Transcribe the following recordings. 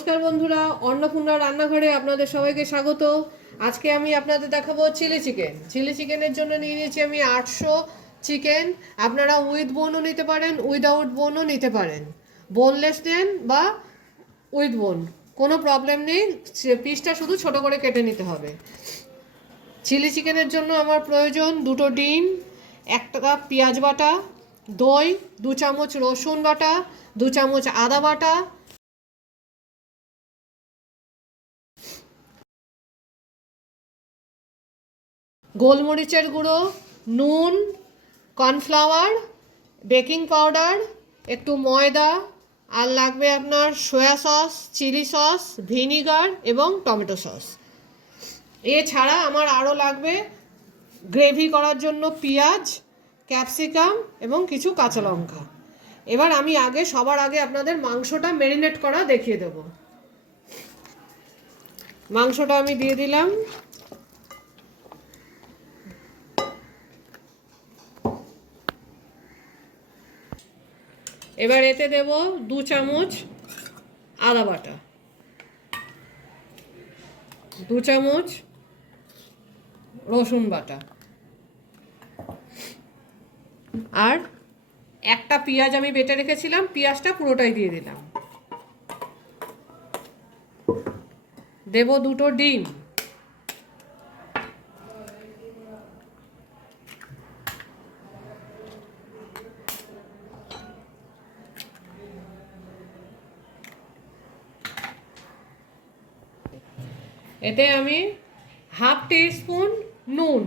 নমস্কার বন্ধুরা, অন্নপূর্ণা রান্নাঘরে আপনাদের সবাইকে স্বাগত। আজকে আমি আপনাদের দেখাবো চিলি চিকেন। চিলি চিকেনের জন্য নিয়ে নিয়েছি আমি 800 চিকেন। আপনারা উইথ বোনও নিতে পারেন, উইদাউট বোনও নিতে পারেন। বোনলেস নেন বা উইথ বোন, কোনো প্রবলেম নেই। পিসটা শুধু ছোট করে কেটে নিতে হবে। চিলি চিকেনের জন্য আমার প্রয়োজন 2টো ডিম, 1 কাপ পেঁয়াজ বাটা, দই, 2 চামচ রসুন বাটা, 2 চামচ আদা বাটা, গোলমরিচের গুঁড়ো, নুন, কর্নফ্লাওয়ার, বেকিং পাউডার, একটু ময়দা, আর লাগবে আপনার soya sauce, chilli sauce, vinegar এবং টমেটো সস। এছাড়া আমার আরও লাগবে গ্রেভি করার জন্য পেঁয়াজ, ক্যাপসিকাম এবং কিছু কাঁচা লঙ্কা। এবার আমি সবার আগে আপনাদের মাংসটা ম্যারিনেট করা দেখিয়ে দেব। মাংসটা আমি দিয়ে দিলাম। এবার এতে দেব 2 চামচ আদা বাটা, 2 চামচ রসুন বাটা, আর একটা পেঁয়াজ আমি বেটে রেখেছিলাম, পেঁয়াজটা পুরোটাই দিয়ে দিলাম। দেব 2টো ডিম, এতে আমি হাফ টিস্পুন নুন,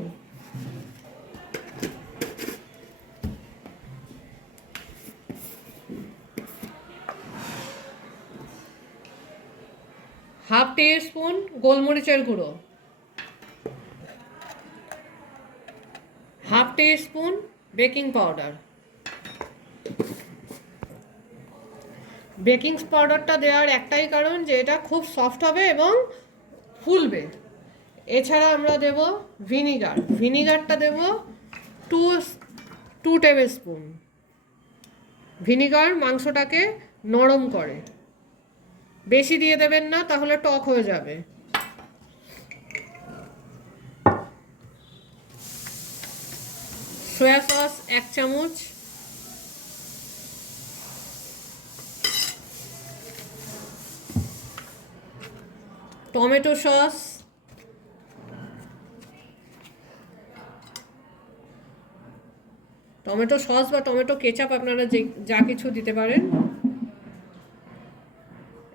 হাফ টিস্পুন গোলমরিচের গুঁড়ো, half teaspoon baking powder. Baking পাউডারটা দেওয়ার একটাই কারণ যে এটা খুব সফট হবে এবং ফুলবে। এছাড়া আমরা দেব ভিনিগার। ভিনিগারটা দেব 2 টেবিল স্পুন। ভিনিগার মাংসটাকে নরম করে, বেশি দিয়ে দেবেন না, তাহলে টক হয়ে যাবে। সয়া সস 1 চামচ, টমেটো সস, টমেটো সস বা টমেটো কেচাপ আপনারা যা কিছু দিতে পারেন,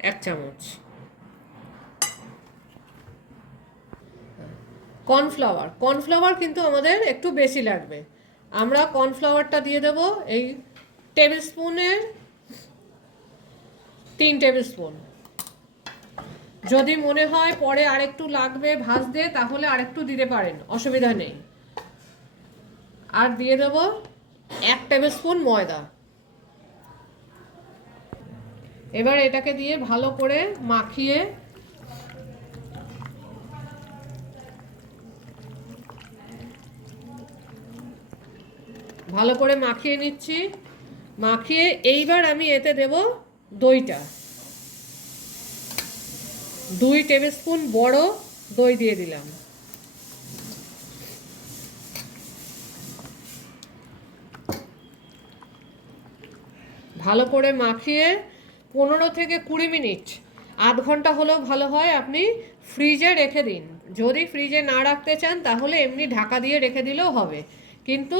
1 চামচ। কর্নফ্লাওয়ার, কর্নফ্লাওয়ার কিন্তু আমাদের একটু বেশি লাগবে। আমরা কর্নফ্লাওয়ারটা দিয়ে দেব এই টেবিল স্পুনের 3 টেবিল স্পুন। যদি মনে হয় পরে আরেকটু লাগবে ভাজতে, তাহলে আরেকটু দিতে পারেন, অসুবিধা নেই। আর দিয়ে দেব 1 টেবিল স্পুন ময়দা। এবার এটাকে দিয়ে ভালো করে মাখিয়ে নিচ্ছি। মাখিয়ে এইবার আমি এতে দেব দইটা। 2 টেবিল স্পুন বড় দই দিয়ে দিলাম। ভালো করে মাখিয়ে 15 থেকে 20 মিনিট, আধ ঘন্টা হলেও ভালো হয়, আপনি ফ্রিজে রেখে দিন। যদি ফ্রিজে না রাখতে চান তাহলে এমনি ঢাকা দিয়ে রেখে দিলেও হবে, কিন্তু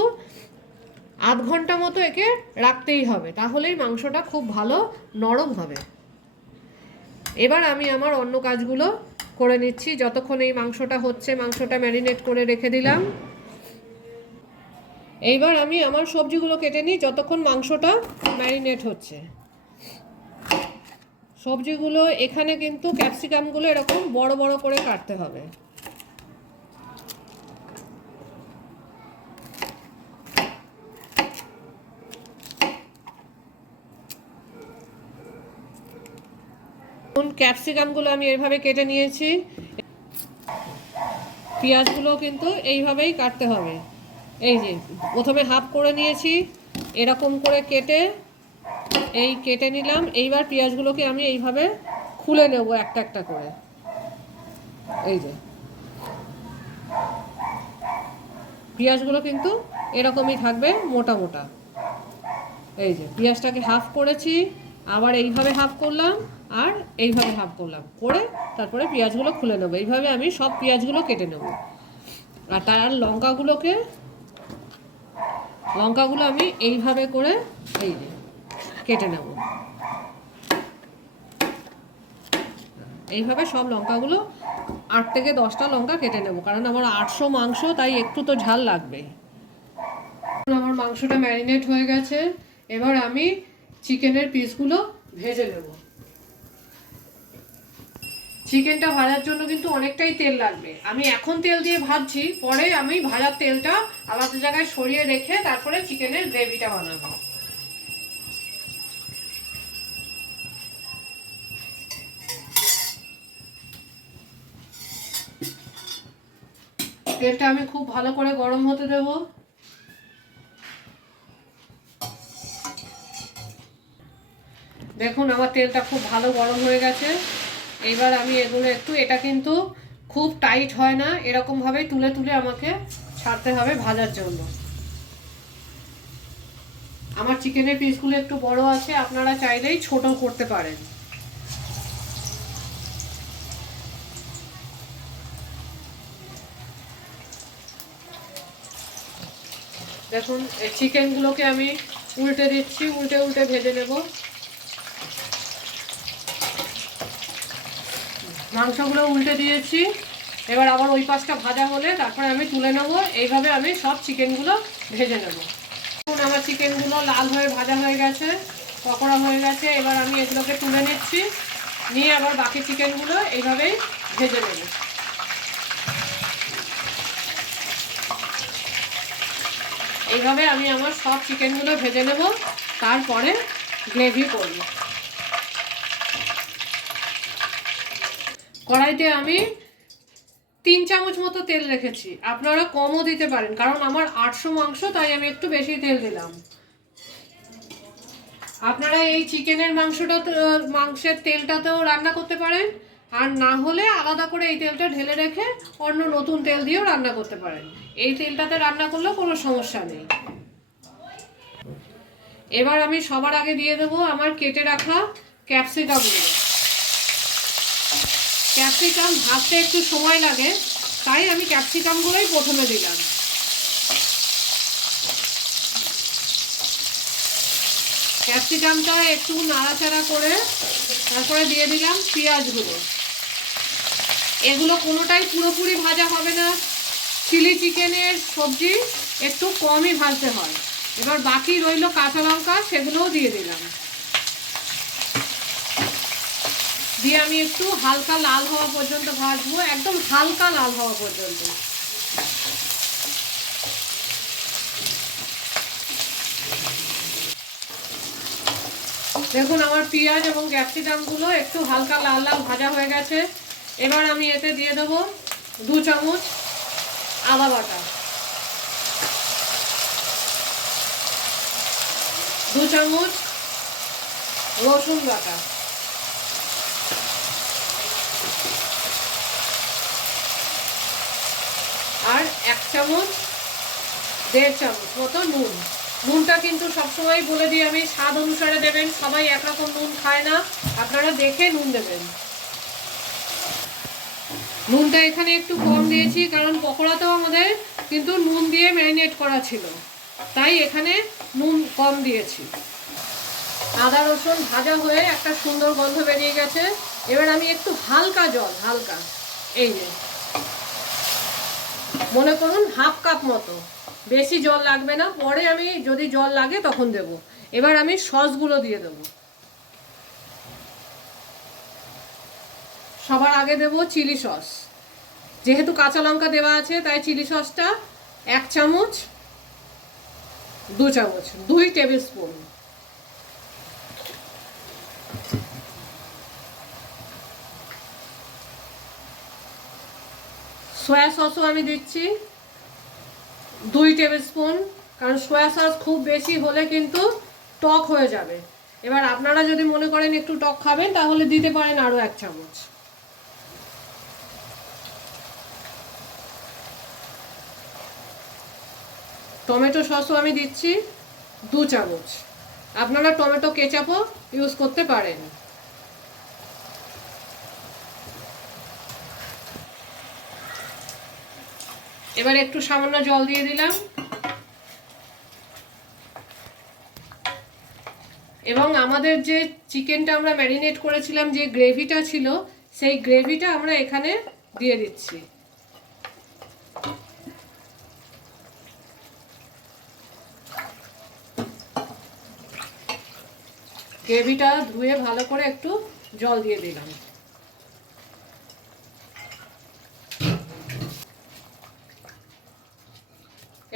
আধ ঘন্টা মতো একে রাখতেই হবে, তাহলেই মাংসটা খুব ভালো নরম হবে। এবার আমি আমার অন্য কাজগুলো করে নিচ্ছি। যতক্ষণ এই মাংসটা হচ্ছে, মাংসটা ম্যারিনেট করে রেখে দিলাম। এইবার আমি আমার সবজিগুলো কেটে নিই যতক্ষণ মাংসটা ম্যারিনেট হচ্ছে। সবজিগুলো এখানে কিন্তু ক্যাপসিকামগুলো এরকম বড় বড় করে কাটতে হবে। ক্যাপসিকামগুলো আমি এইভাবে কেটে নিয়েছি। পেঁয়াজগুলো কিন্তু এইভাবেই কাটতে হবে। এই যে প্রথমে হাফ করে নিয়েছি, এরকম করে কেটে নিলাম। এইবার পেঁয়াজগুলোকে আমি এইভাবে খুলে নেব একটা একটা করে। এই যে পেঁয়াজগুলো কিন্তু এরকমই থাকবে, মোটা মোটা। এই যে পেঁয়াজটাকে হাফ করেছি, আবার এইভাবে হাফ করলাম, আর এইভাবে হাফ করলাম, করে তারপরে পেঁয়াজগুলো খুলে নেবো। এইভাবে আমি সব পেঁয়াজগুলো কেটে নেব। আর তার লঙ্কাগুলো আমি এইভাবে করে এই যে কেটে নেব। এইভাবে সব লঙ্কাগুলো 8 থেকে 10টা লঙ্কা কেটে নেব, কারণ আমার 800 মাংস, তাই একটু তো ঝাল লাগবে। আমার মাংসটা ম্যারিনেট হয়ে গেছে, এবার আমি চিকেনের পিসগুলো ভেজে নেব। চিকেনটা ভাজার জন্য কিন্তু অনেকটাই তেল লাগবে। আমি এখন তেল দিয়ে ভাজছি, পরে আমি ভাজার তেলটা আলাদা জায়গায় সরিয়ে রেখে তারপরে চিকেনের গ্রেভিটা বানাবো। তেলটা আমি খুব ভালো করে গরম হতে দেব। দেখুন আমার তেলটা খুব ভালো গরম হয়ে গেছে। এইবার আমি এগুলো একটু, এটা কিন্তু খুব টাইট হয় না, এরকমভাবেই তুলে তুলে আমাকে ছাড়তে হবে ভাজার জন্য। আমার চিকেনের পিসগুলো একটু বড় আছে, আপনারা চাইলেই ছোট করতে পারেন। দেখুন এই চিকেনগুলোকে আমি উল্টে দিচ্ছি, উল্টে উল্টে ভেজে নেব। মাংসগুলো উল্টে দিয়েছি, এবার আবার ওই পাশটা ভাজা হলে তারপরে আমি তুলে নেব। এইভাবে আমি সব চিকেনগুলো ভেজে নেব। দেখুন আমার চিকেনগুলো লাল হয়ে ভাজা হয়ে গেছে, পকোড়া হয়ে গেছে। এবার আমি এগুলোকে তুলে নিচ্ছি, নিয়ে আবার বাকি চিকেনগুলো এইভাবেই ভেজে নেব। এইভাবে আমি আমার সব চিকেনগুলো ভেজে নেব, তারপরে গ্রেভি করব। কড়াইতে আমি 3 চামচ মতো তেল রেখেছি, আপনারা কমও দিতে পারেন, কারণ আমার 800 মাংস, তাই আমি একটু বেশি তেল দিলাম। আপনারা এই চিকেনের মাংসের তেলটাতেও রান্না করতে পারেন, আর না হলে আলাদা করে এই তেলটা ঢেলে রেখে অন্য নতুন তেল দিয়েও রান্না করতে পারেন। এই তেলটাতে রান্না করলেও কোনো সমস্যা নেই। এবার আমি সবার আগে দিয়ে দেবো আমার কেটে রাখা ক্যাপসিকামগুলো। ক্যাপসিকাম ভাজতে একটু সময় লাগে, তাই আমি ক্যাপসিকামগুলোই প্রথমে দিলাম। ক্যাপসিকামটা একটু নাড়াচাড়া করে তারপরে দিয়ে দিলাম পেঁয়াজগুলো। এগুলো কোনোটাই পুরোপুরি ভাজা হবে না, চিলি চিকেনের সবজি একটু কমই ভাজতে হয়। এবার বাকি রইল কাঁচা লঙ্কা, সেগুলোও দিয়ে দিলাম। দিয়ে আমি একটু হালকা লাল হওয়া পর্যন্ত ভাজবো, একদম হালকা লাল হওয়া পর্যন্ত। দেখুন আমার পেঁয়াজ এবং ক্যাপসিকামগুলো একটু হালকা লাল লাল ভাজা হয়ে গেছে। এবার আমি এতে দিয়ে দেবো 2 চামচ আদা বাটা, 2 চামচ রসুন বাটা, আর 1 চামচ 1.5 চামচ মতো নুন। নুনটা কিন্তু সবসময় বলে দিই আমি, স্বাদ অনুসারে দেবেন, সবাই একরকম নুন খায় না, আপনারা দেখে নুন দেবেন। নুনটা এখানে একটু কম দিয়েছি, কারণ পকোড়াতেও আমাদের কিন্তু নুন দিয়ে ম্যারিনেট করা ছিল, তাই এখানে নুন কম দিয়েছি। আদা রসুন ভাজা হয়ে একটা সুন্দর গন্ধ বেরিয়ে গেছে। এবার আমি একটু হালকা জল, হালকা, এই যে মনে করুন হাফ কাপ মতো, বেশি জল লাগবে না, পরে আমি যদি জল লাগে তখন দেব। এবার আমি সসগুলো দিয়ে দেব। সবার আগে দেব চিলি সস। যেহেতু কাঁচা লঙ্কা দেওয়া আছে, তাই চিলি সসটা 1 চামচ, 2 চামচ, 2 টেবিল স্পুন। সয়া সসও আমি দিচ্ছি 2 টেবিল স্পুন, কারণ সয়া সস খুব বেশি হলে কিন্তু টক হয়ে যাবে। এবার আপনারা যদি মনে করেন একটু টক খাবেন তাহলে দিতে পারেন আরও 1 চামচ। টমেটো সসও আমি দিচ্ছি 2 চামচ। আপনারা টমেটো কেচাপও ইউজ করতে পারেন। এবার একটু সামান্য জল দিয়ে দিলাম এবং আমাদের যে চিকেনটা আমরা ম্যারিনেট করেছিলাম, যে গ্রেভিটা ছিল, সেই গ্রেভিটা আমরা এখানে দিয়ে দিচ্ছি। গ্রেভিটা ধুয়ে ভালো করে একটু জল দিয়ে দিলাম।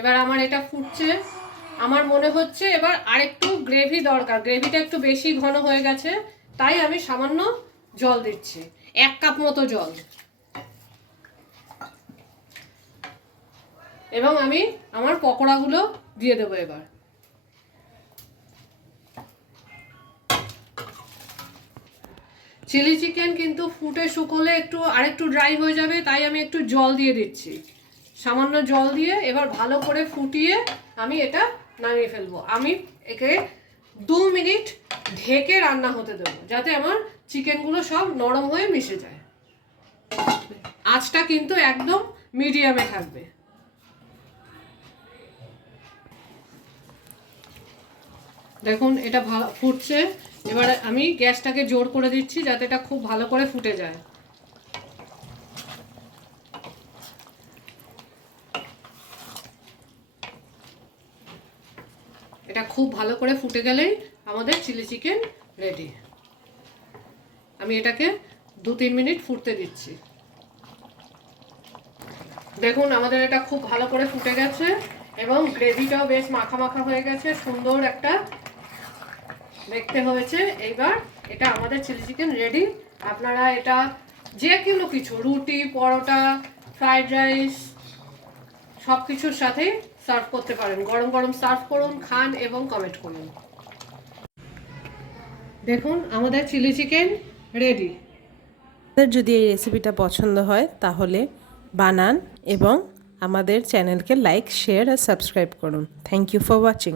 এবার আমার এটা ফুটছে, আমার মনে হচ্ছে এবার আরেকটু গ্রেভি দরকার, গ্রেভিটা একটু বেশি ঘন হয়ে গেছে, তাই আমি সামান্য জল দিচ্ছি, 1 কাপ মতো জল। এবং আমি আমার পকোড়াগুলো দিয়ে দেবো এবার। চিলি চিকেন কিন্তু ফুটে শুকোলে আরেকটু ড্রাই হয়ে যাবে, তাই আমি একটু জল দিয়ে দিচ্ছি, সামান্য জল দিয়ে এবার ভালো করে ফুটিয়ে আমি এটা নামিয়ে ফেলবো। আমি একে 2 মিনিট ঢেকে রান্না হতে দেবো, যাতে আমার চিকেনগুলো সব নরম হয়ে মিশে যায়। আঁচটা কিন্তু একদম মিডিয়ামে থাকবে। দেখুন এটা ভালো ফুটছে, এবারে আমি গ্যাসটাকে জোর করে দিচ্ছি যাতে এটা খুব ভালো করে ফুটে যায়। এটা খুব ভালো করে ফুটে গেলেই আমাদের চিলি চিকেন রেডি। আমি এটাকে 2-3 মিনিট ফুটতে দিচ্ছি। দেখুন আমাদের এটা খুব ভালো করে ফুটে গেছে এবং গ্রেভিটাও বেশ মাখা মাখা হয়ে গেছে, সুন্দর একটা দেখতে হয়েছে। এইবার এটা আমাদের চিলি চিকেন রেডি। আপনারা এটা যে কোনো কিছু, রুটি, পরোটা, ফ্রাইড রাইস, সব কিছুর সাথেই সার্ভ করতে পারেন। গরম গরম সার্ভ করুন, খান এবং কমেন্ট করুন। দেখুন আমাদের চিলি চিকেন রেডি। আপনাদের যদি এই রেসিপিটা পছন্দ হয় তাহলে বানান এবং আমাদের চ্যানেলকে লাইক, শেয়ার আর সাবস্ক্রাইব করুন। Thank you for watching.